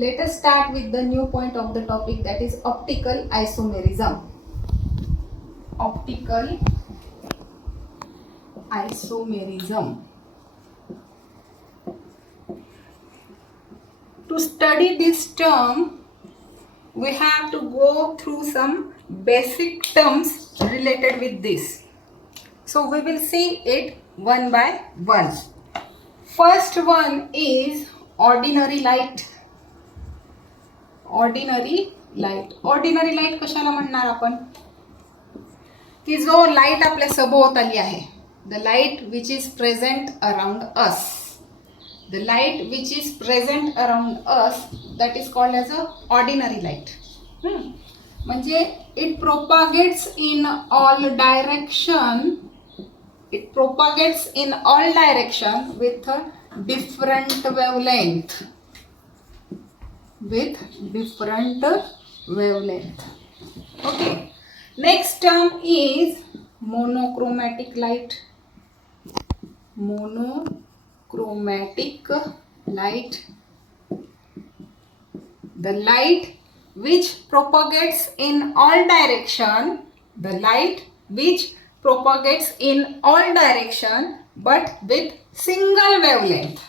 Let us start with the new point of the topic, that is optical isomerism. Optical isomerism. To study this term, we have to go through some basic terms related with this. So we will see it one by one. First one is ordinary light. Ordinary light. Ordinary light कशाला म्हणणार आपण, की जो light आपल्या सभोवताली आहे, the light which is present around us, the light which is present around us, that is called as a ordinary light. म्हणजे it propagates in all direction, it propagates in all direction with different wavelength, with different wavelength. Okay, next term is monochromatic light. Monochromatic light, the light which propagates in all direction, the light which propagates in all direction but with single wavelength.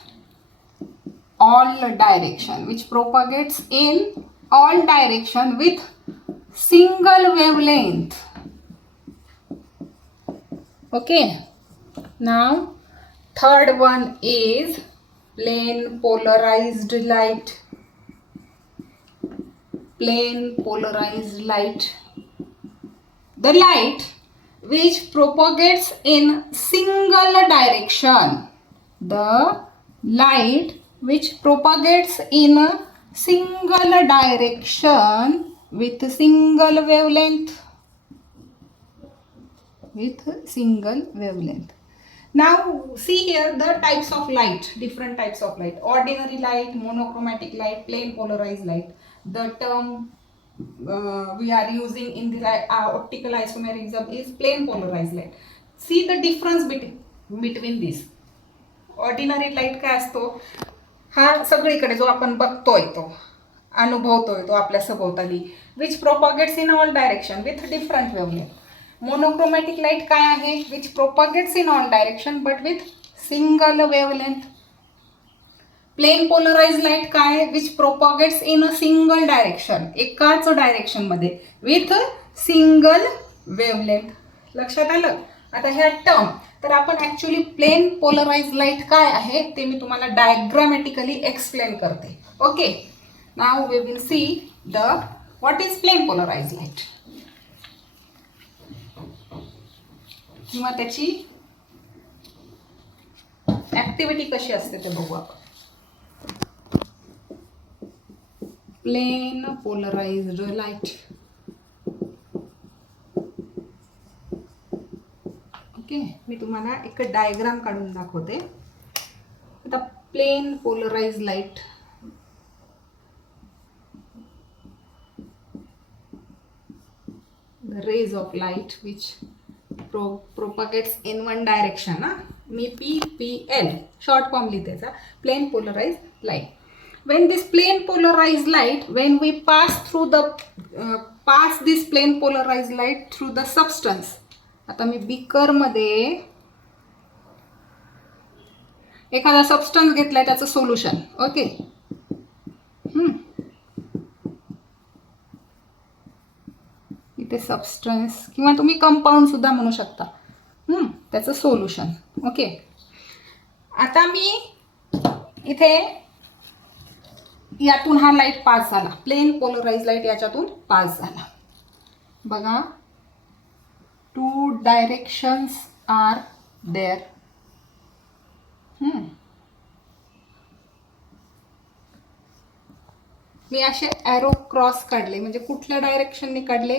All direction, which propagates in all direction with single wavelength. Okay, now third one is plane polarized light. Plane polarized light, the light which propagates in single direction, the light which propagates in a single direction with single wavelength, with single wavelength. Now see here the types of light, different types of light: ordinary light, monochromatic light, plane polarized light. The term we are using in the optical isomerism is plane polarized light. See the difference between this. Ordinary light काय असतो, हा सगळीकडे जो आपण बघतोय, तो अनुभवतोय, तो आपल्या सभोवताली, which propagates in all direction with different wavelength. Monochromatic light काय आहे, which propagates in all direction but with single wavelength. Plane polarise light काय, which propagates in a single direction, एकाच डायरेक्शनमध्ये विथ सिंगल वेवलेंथ. लक्षात आलं. आता ह्या term, तर आपण ॲक्च्युली प्लेन पोलराइज लाईट काय आहे ते मी तुम्हाला डायग्रामॅटिकली एक्सप्लेन करते. Okay, now we will see the what is plane polarise light, किंवा त्याची ऍक्टिव्हिटी कशी असते ते बघू आपण. Plane polarised light. ओके, मी तुम्हाला एक डायग्राम काढून दाखवते. आता plane polarised light, the rays of light which propagates in one direction. मी PPL short form लिहितेचा, plane polarized light. When this plane polarized light, when we pass this plane polarized light through the substance. आता मी beaker मध्ये एखादा substance घेतलाय, त्याचं solution. Okay, इथे substance किंवा तुम्ही कंपाऊंड सुद्धा म्हणू शकता, त्याचं सोल्युशन. ओके, आता मी इथे यातून हा लाईट पास झाला, प्लेन पोलराइज लाईट याच्यातून पास झाला. बघा, टू डायरेक्शन्स आर देअर. मी असे ॲरो क्रॉस काढले, म्हणजे कुठल्या डायरेक्शनने काढले,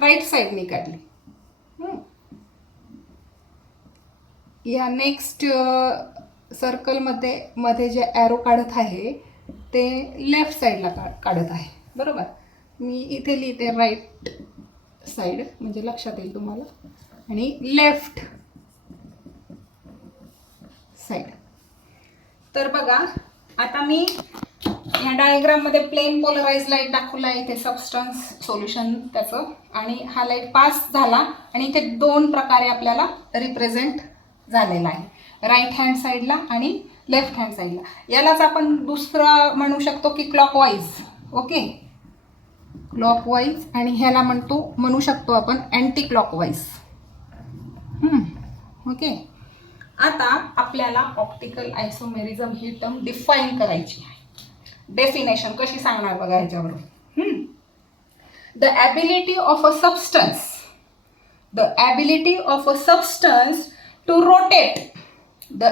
राईट साईडने काढले. या नेक्स्ट सर्कलमध्ये जे ॲरो काढत आहे ते लेफ्ट साईडला काढत आहे, बरोबर. मी इथे लिहिते राईट साईड, म्हणजे लक्षात येईल तुम्हाला, आणि लेफ्ट साईड. तर बघा, आता मी या डायग्राममध्ये प्लेन पोलराइज लाईट दाखवला आहे, इथे सबस्टन्स सोल्युशन त्याचं, आणि हा लाईट पास झाला आणि इथे दोन प्रकारे आपल्याला रिप्रेझेंट झालेला आहे, राईट हँड साईडला आणि लेफ्ट हँड साईडला. यालाच आपण दुसरं म्हणू शकतो की क्लॉकवाईज. ओके, क्लॉकवाईज, आणि ह्याला म्हणू शकतो आपण अँटी क्लॉकवाईज. ओके, आता आपल्याला ऑप्टिकल आयसोमेरिझम ही टर्म डिफाईन करायची आहे. डेफिनेशन कशी सांगणार बघा ह्याच्यावरून. The ability of a substance to rotate the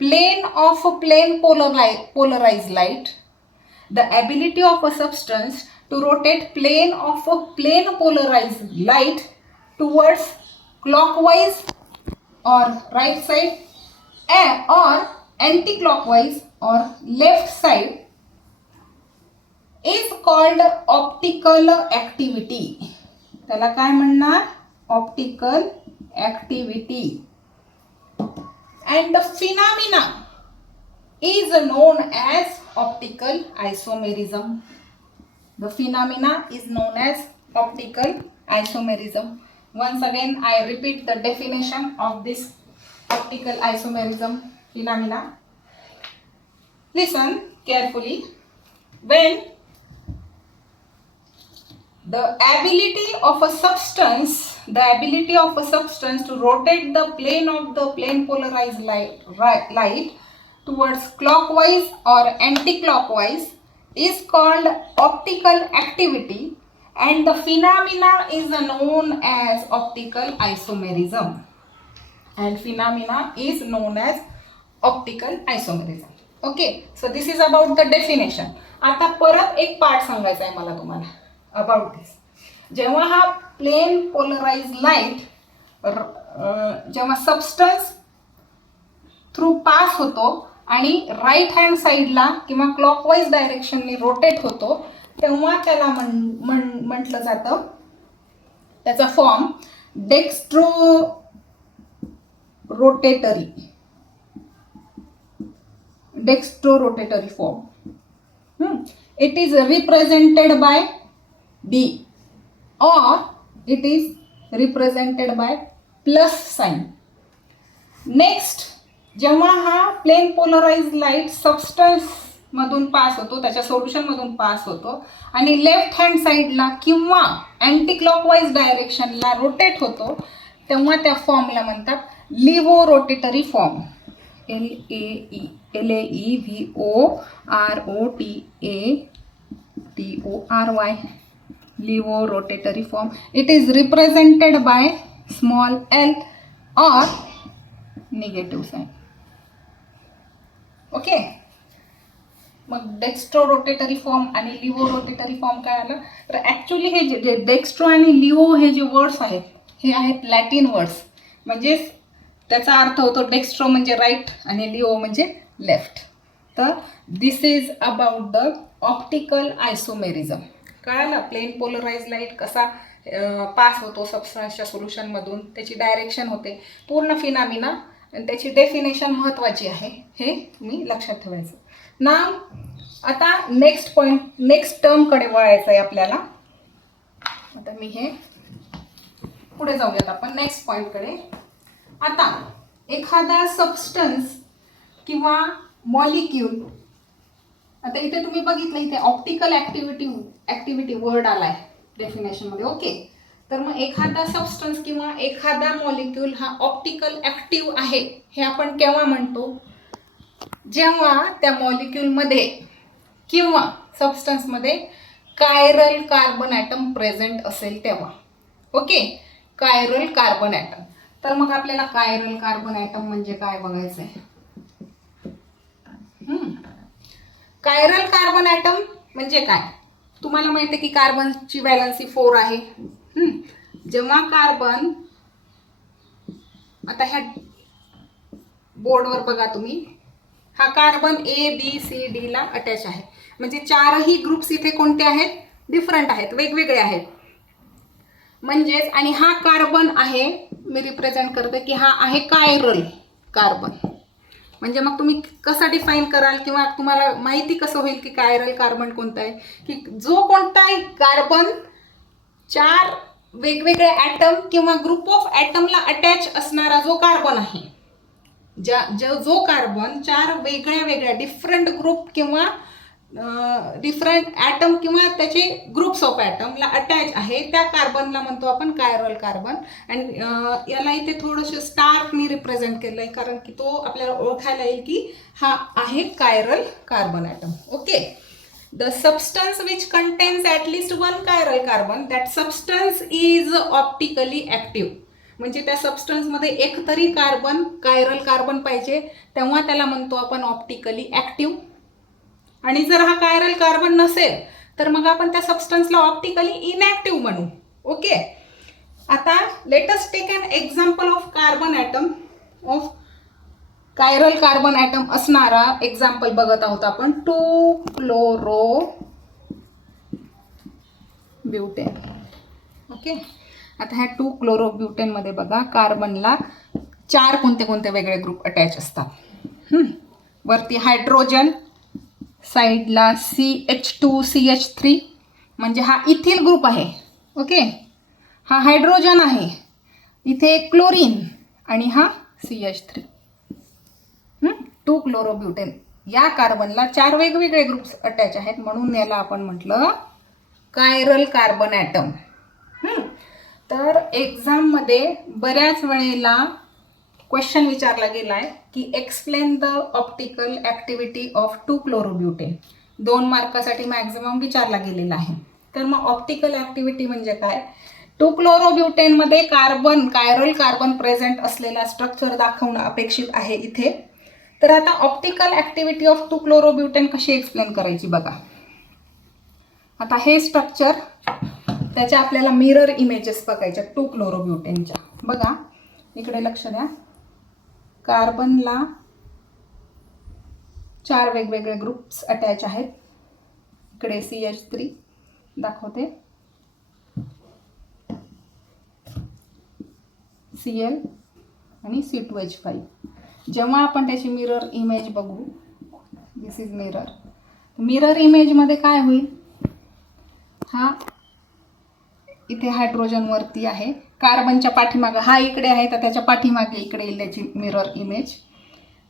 plane of a plane polarized light, the ability of a substance to rotate plane of a plane polarized light towards clockwise or right side or anti-clockwise or left side is called optical activity. त्याला काय म्हणणार? Optical activity. And the phenomena is known as optical isomerism. The phenomena is known as optical isomerism. Once again, I repeat the definition of this optical isomerism phenomena. Listen carefully. When the ability of a substance to rotate the plane of the plane polarized light towards clockwise or anti-clockwise is called optical activity, and the phenomena is known as optical isomerism. Okay, so this is about the definition. आता परत एक part सांगायचा आहे मला तुम्हाला about दिस. जेव्हा हा plain polarise light जेव्हा सबस्टन्स थ्रू पास होतो आणि राईट हँड साईडला किंवा क्लॉकवाईज डायरेक्शनने रोटेट होतो, तेव्हा त्याला म्हटलं जातं, त्याचा form dextro-rotatory form. It is represented by D or it is represented by plus sign. Next, जेव्हा हा प्लेन पोलराइज लाईट सबस्टन्स मधून पास होतो, त्याच्या सोल्युशन मधून पास होतो आणि लेफ्ट हँड साईडला किंवा अँटी क्लॉकवाईज डायरेक्शनला रोटेट होतो, तेव्हा त्या फॉर्मला म्हणतात laevo rotatory form. LAEVOROTATORY, LEVO rotatory form. It is represented by small l or negative sign. Okay, मग डेक्स्ट्रो रोटेटरी फॉर्म आणि लिव्हो रोटेटरी फॉर्म काय आलं तर ॲक्च्युली हे जे डेक्स्ट्रो आणि लिव्हो हे जे वर्ड्स आहेत हे आहेत लॅटिन वर्ड्स. म्हणजे त्याचा अर्थ होतो डेक्स्ट्रो म्हणजे राईट आणि लिव्हो म्हणजे लेफ्ट. तर this is about the optical isomerism. कळालं? प्लेन पोलराइज लाईट कसा पास होतो सबस्टन्सच्या सोल्युशनमधून, त्याची डायरेक्शन होते, पूर्ण फिनॉमिना आणि त्याची डेफिनेशन महत्त्वाची आहे, हे तुम्ही लक्षात ठेवायचं. ना आता नेक्स्ट टर्मकडे वळायचं आहे आपल्याला. आता मी हे पुढे जाऊयात आपण नेक्स्ट पॉईंटकडे. आता एखादा सबस्टन्स किंवा मॉलिक्यूल, आता इथे तुम्ही बघितलं इथे ऑप्टिकल ॲक्टिव्हिटी वर्ड आलाय डेफिनेशनमध्ये. ओके, तर मग एखादा सबस्टन्स किंवा एखादा मॉलिक्यूल हा ऑप्टिकल ॲक्टिव्ह आहे हे आपण केव्हा म्हणतो? जेव्हा त्या मॉलिक्यूलमध्ये किंवा सबस्टन्समध्ये कायरल कार्बन ॲटम प्रेझेंट असेल तेव्हा. Okay, chiral carbon atom. तर मग आपल्याला कायरल कार्बन ॲटम म्हणजे काय बघायचं आहे. कायरल कार्बन ॲटम म्हणजे काय? तुम्हाला माहिती आहे की कार्बनची व्हॅलन्सी 4 आहे. जेव्हा कार्बन, आता ह्या बोर्डवर बघा तुम्ही, हा कार्बन ABCD ला अटॅच आहे, म्हणजे चारही ग्रुप्स इथे कोणते आहेत? डिफरंट आहेत, वेगवेगळे आहेत. म्हणजेच, आणि हा कार्बन आहे, मी रिप्रेझेंट करते की हा आहे कायरल कार्बन. म्हणजे मग तुम्ही कसं डिफाईन कराल किंवा तुम्हाला माहिती कसं होईल की कायरल कार्बन कोणता आहे, की जो कोणताही कार्बन 4 वेगवेगळे ॲटम किंवा ग्रुप ऑफ ॲटमला अटॅच असणारा जो कार्बन आहे, जो कार्बन 4 वेगळ्या डिफरंट ग्रुप किंवा डिफरंट ॲटम किंवा त्याचे ग्रुप्स ऑफ ॲटमला अटॅच आहे, त्या कार्बनला म्हणतो आपण कायरल कार्बन. अँड याला इथे थोडंसं स्टार्कनी रिप्रेझेंट केलं आहे, कारण की तो आपल्याला ओळखायला येईल की हा आहे chiral carbon atom. Okay. The substance which contains at least one chiral carbon, that substance is optically active. म्हणजे त्या सबस्टन्समध्ये एक तरी कायरल कार्बन पाहिजे, तेव्हा त्याला म्हणतो आपण ऑप्टिकली ॲक्टिव्ह. आणि जर हा कायरल कार्बन नसेल तर मग आपण त्या सबस्टन्सला ऑप्टिकली इनॅक्टिव्ह म्हणू. ओके. आता let us take an example of carbon atom, of chiral carbon atom असणारा एक्झाम्पल बघत आहोत आपण. 2-क्लोरो-ब्युटेन. ओके. आता ह्या 2-क्लोरो-ब्युटेनमध्ये बघा कार्बनला 4 कोणते वेगळे ग्रुप अटॅच असतात. वरती हायड्रोजन, साईडला CH2CH3 म्हणजे हा इथिल ग्रुप आहे. ओके. हा हायड्रोजन आहे, इथे क्लोरीन आणि हा CH3. 2-क्लोरो-ब्युटेन या कार्बनला 4 वेगवेगळे ग्रुप्स अटॅच आहेत, म्हणून याला आपण म्हटलं कायरल कार्बन ॲटम. तर एक्झाममध्ये बऱ्याच वेळेला क्वेश्चन विचारला गेला आहे की explain the optical activity of 2-क्लोरो-ब्युटेन. 2 मार्कासाठी मॅक्झिमम विचारला गेलेला आहे. तर मग ऑप्टिकल ॲक्टिव्हिटी म्हणजे काय? 2-क्लोरो-ब्युटेनमध्ये कायरल कार्बन प्रेझेंट असलेला स्ट्रक्चर दाखवणं अपेक्षित आहे इथे. तर आता ऑप्टिकल ॲक्टिव्हिटी ऑफ 2-क्लोरो-ब्युटेन कशी एक्सप्लेन करायची बघा. आता हे स्ट्रक्चर, त्याच्या आपल्याला मिरर इमेजेस बघायच्या 2-क्लोरो-ब्युटेनच्या. बघा इकडे लक्ष द्या. कार्बनला 4 वेगवेगळे ग्रुप्स अटॅच आहेत. इकडे CH3 दाखवते, Cl आणि C2H5. जेव्हा आपण त्याची मिरर इमेज बघू, दिस इज मिरर इमेजमध्ये काय होईल, हा इथे हायड्रोजन वरती आहे, कार्बनच्या पाठीमागे हा इकडे आहे, तर त्याच्या पाठीमागे इकडे येईल त्याची मिरर इमेज.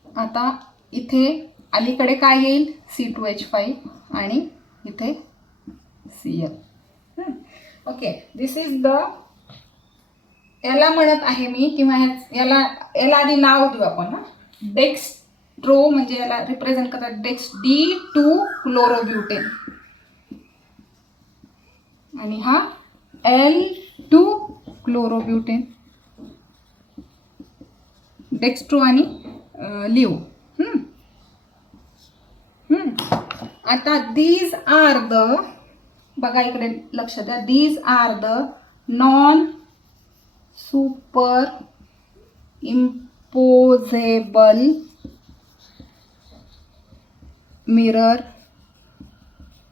आता इथे अलीकडे काय येईल, C2H5 आणि इथे Cl. Okay. This is the, याला म्हणत आहे मी, किंवा याला आधी नाव देऊ आपण ना, डेक्स्ट्रो, म्हणजे याला रिप्रेझेंट करतात D2-क्लोरोब्युटेन आणि हा L2-क्लोरोब्युटेन, डेक्स्ट्रो आणि लिव. आता दीज आर द, बघा इकडे लक्ष द्या, these are the non super imposable mirror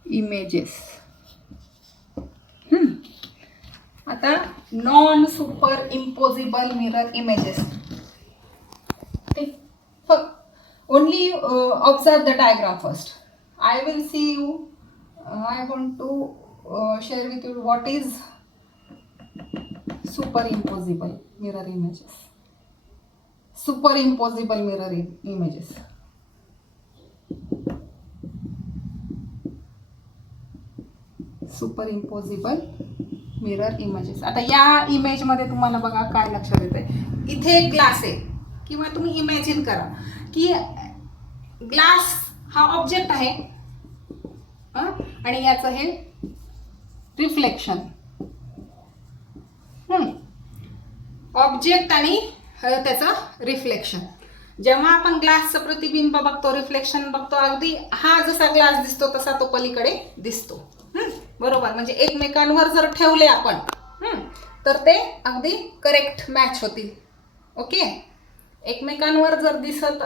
images. आता non super imposable mirror images. Only observe the diagram first. I will see you. I want to share with you what is superimposable mirror images. Superimposable mirror images. Superimposable mirror images. आता या इमेजमध्ये तुम्हाला बघा काय लक्षात येते, इथे एक glass आहे, किंवा तुम्ही इमॅजिन करा की ग्लास हा ऑब्जेक्ट आहे आणि याचं हे रिफ्लेक्शन. ऑब्जेक्ट आणि त्याचं रिफ्लेक्शन. जेव्हा आपण ग्लासचं प्रतिबिंब बघतो, रिफ्लेक्शन बघतो, अगदी हा जसा ग्लास दिसतो तसा तो पलीकडे दिसतो. बरोबर. म्हणजे एकमेकांवर जर ठेवले आपण तर ते अगदी करेक्ट मॅच होतील. ओके. एकमेकांवर जर दिसत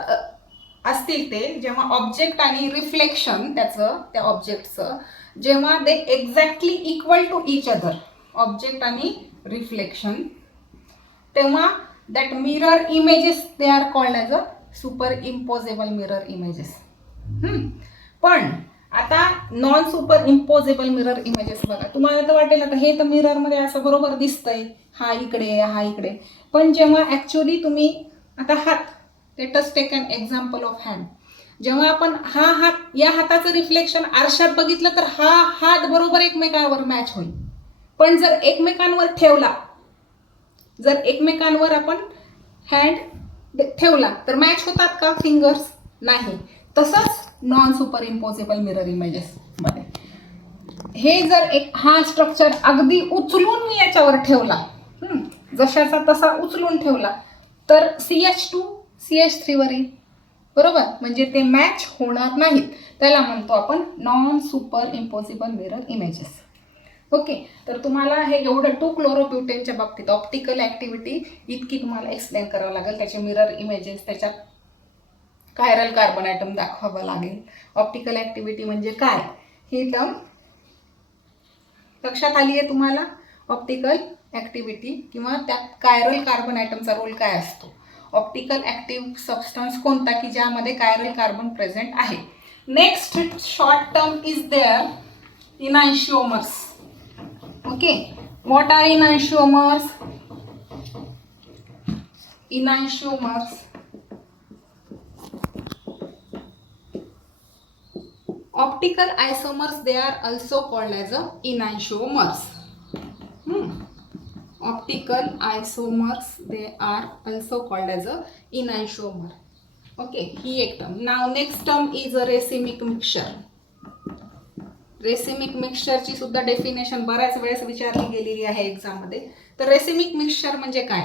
असतील ते, जेव्हा ऑब्जेक्ट आणि रिफ्लेक्शन त्याचं, त्या ऑब्जेक्टचं, जेव्हा they exactly equal to each other, object आणि रिफ्लेक्शन, तेव्हा that mirror images they are called as a super imposable mirror images. पण आता non super imposable mirror images बघा, तुम्हाला तर वाटेल आता हे तर मिररमध्ये असं बरोबर दिसतंय, हा इकडे हा इकडे, पण जेव्हा ॲक्च्युली तुम्ही आता हात, let us take an example of hand, जेव्हा आपण हा हात, या हाताचं रिफ्लेक्शन आरशात बघितलं तर हा हात बरोबर एकमेकांवर मॅच होईल. पण जर एकमेकांवर ठेवला, जर एकमेकांवर आपण हँड ठेवला तर मॅच होतात का फिंगर्स? नाही. तसंच non super imposable mirror images मध्ये हे जर एक हा स्ट्रक्चर अगदी उचलून मी याच्यावर ठेवला, जशाचा तसा उचलून ठेवला, तर CH2 CH3 वर येईल, बरोबर, म्हणजे ते मॅच होणार नाहीत. त्याला म्हणतो आपण non super imposable mirror images. Okay, तर तुम्हाला हे एवढं 2-क्लोरोब्युटेनच्या बाबतीत ऑप्टिकल ॲक्टिव्हिटी इतकी तुम्हाला एक्सप्लेन करावं लागेल. त्याचे मिरर इमेजेस, त्याच्यात कायरल कार्बन ॲटम दाखवावं लागेल. ऑप्टिकल ॲक्टिव्हिटी म्हणजे काय ही टर्म लक्षात आली आहे तुम्हाला? ऑप्टिकल ॲक्टिव्हिटी किंवा त्यात कायरल कार्बन ॲटमचा रोल काय असतो. ऑप्टिकल ॲक्टिव्ह सबस्टन्स कोणता की ज्यामध्ये कायरल कार्बन प्रेझेंट आहे. Next short term is there enantiomers. Okay, what are enantiomers? Enantiomers optical isomers, they are also called as a enantiomers. Optical isomers, they are also called as a enantiomer. Okay, ही एक term. Now next term is a racemic mixture. Racemic मिक्सचरची सुद्धा definition बऱ्याच वेळेस विचारली गेलेली आहे एक्झाममध्ये. तर रेसिमिक मिक्सचर म्हणजे काय,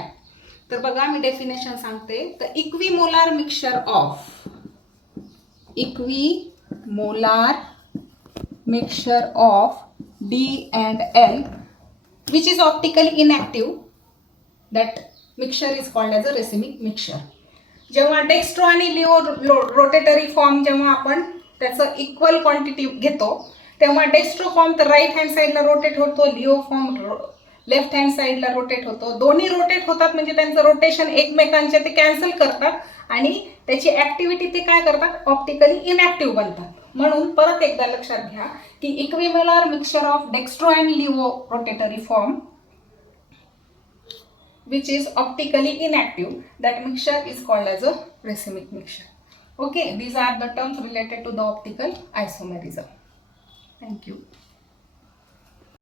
तर बघा मी डेफिनेशन सांगते. तर equimolar mixture of D and L which is optically inactive, that mixture is called as a racemic mixture. जेव्हा डेक्स्ट्रो आणि लिओ रोटेटरी फॉर्म जेव्हा आपण त्याचं इक्वल क्वांटिटी घेतो, तेव्हा डेक्स्ट्रो फॉर्म तर राईट हँड साईडला रोटेट होतो, लिओ फॉर्म लेफ्ट हँड साईडला रोटेट होतो. दोन्ही रोटेट होतात म्हणजे त्यांचं रोटेशन एकमेकांचे ते कॅन्सल करतात आणि त्याची ॲक्टिव्हिटी ते काय करतात, ऑप्टिकली इनॅक्टिव्ह बनतात. म्हणून परत एकदा लक्षात घ्या की equimolar mixture of dextro and laevo rotatory form which is optically inactive, that mixture is called as a racemic mixture. Okay, these are the terms related to the optical isomerism. Thank you.